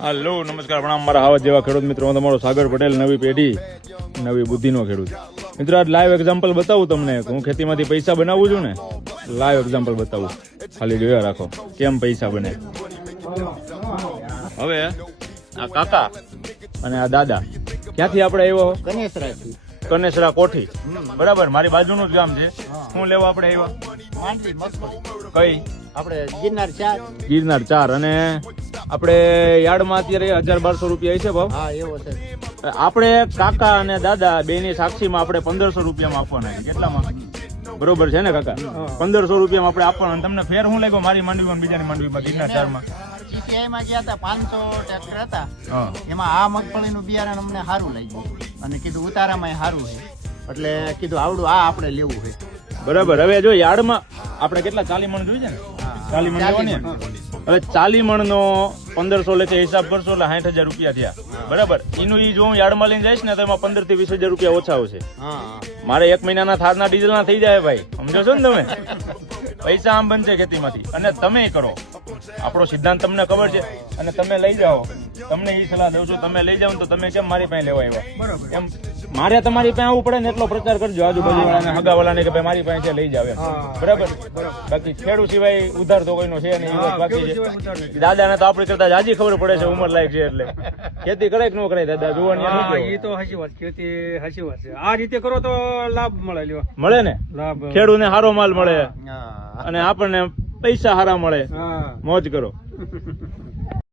હાલો નમસ્કાર પ્રણામ મારા આવા જેવા ખેડૂત મિત્રો, હું તમારો સાગર પટેલ. નવી પેઢી નવી બુદ્ધિનો ખેડૂત મિત્રો. આજ લાઈવ એક્ઝામ્પલ બતાવું તમને. હું ખેતીમાંથી પૈસા બનાવું છું ને, લાઈવ એક્ઝામ્પલ બતાવું. ખાલી જોયા રાખો કેમ પૈસા બને. હવે આ કાકા અને આ દાદા ક્યાંથી આપણે આવ્યો? કનેસરા કોઠી, બરાબર. મારી બાજુનું જ ગામ છે. શું લેવા આપણે આવ્યા? કઈ આપણે ગિરનાર 4. અને આપણે યાર્ડમાં અત્યારે 1200 રૂપિયા છે ભાવ. હા એવો છે. આપણે કાકા અને દાદા બેની સાક્ષીમાં આપણે 1500 રૂપિયામાં આપવાના છે. કેટલામાં? બરોબર છે ને કાકા? 1500 રૂપિયામાં આપણે આપવાના. તમને ફેર શું લાગ્યો મારી માંડવીમાં બીજાની માંડવીમાં ગિરનાર 4માં? સીસીઆઈમાં ગયા હતા 500 ટ્રેક્ટર હતા. એમાં આ મગફળીનું બિયારણ અમને સારું લાગ્યું અને કીધું ઉતારામાં સારું છે એટલે કીધું આવડું આ આપણે લેવું છે. બરાબર. હવે જો યાર્ડમાં આપણે કેટલા 40 મણ જોઈએ ને? 40 મણ લેવાની. હવે 40 મણ નો 1500 લેખે હિસાબ કરશો એટલે 60,000 રૂપિયા થયા. બરાબર. એનું ઈ જો હું યાર્ડમાં લઈને જઈશ ને તો એમાં 15 થી 20,000 રૂપિયા ઓછા આવશે. મારે 1 મહિનાના થારના ડીઝલના થઈ જાય ભાઈ. સમજો છો ને તમે? પૈસા આમ બનશે ખેતીમાંથી. અને તમે કરો, આપણો સિદ્ધાંત તમને ખબર છે. અને તમે લઈ જાઓ, તમને એ સલાહ દઉં છું. તમે લઈ જાઓ ને તો તમે કેમ મારી પાસે લેવા આવ્યા? એમ મારે તમારી પાસે આવવું પડે ને એટલો પ્રચાર કરજો આજુબાજુ વાળાને, હગાવાળાને કે ભાઈ મારી પાસે લઈ જાવ એમ. બરાબર. બાકી ખેડૂત સિવાય ઉધાર તો કોઈનો છે નહીં. એ વાત બાકી છે. દાદાને તો આપણી કરતા હાજી ખબર પડે છે, ઉંમર લાયક છે એટલે. ખેતી કરે કે ન કરે દાદા? જોવાની એ તો હાચી વાત. ખેતી હાચી વાત છે. આ રીતે કરો તો લાભ મળે. મળે ને, લાભ. ખેડૂતને સારો માલ મળે અને આપણને પૈસા સારા મળે. હા, મોજ કરો.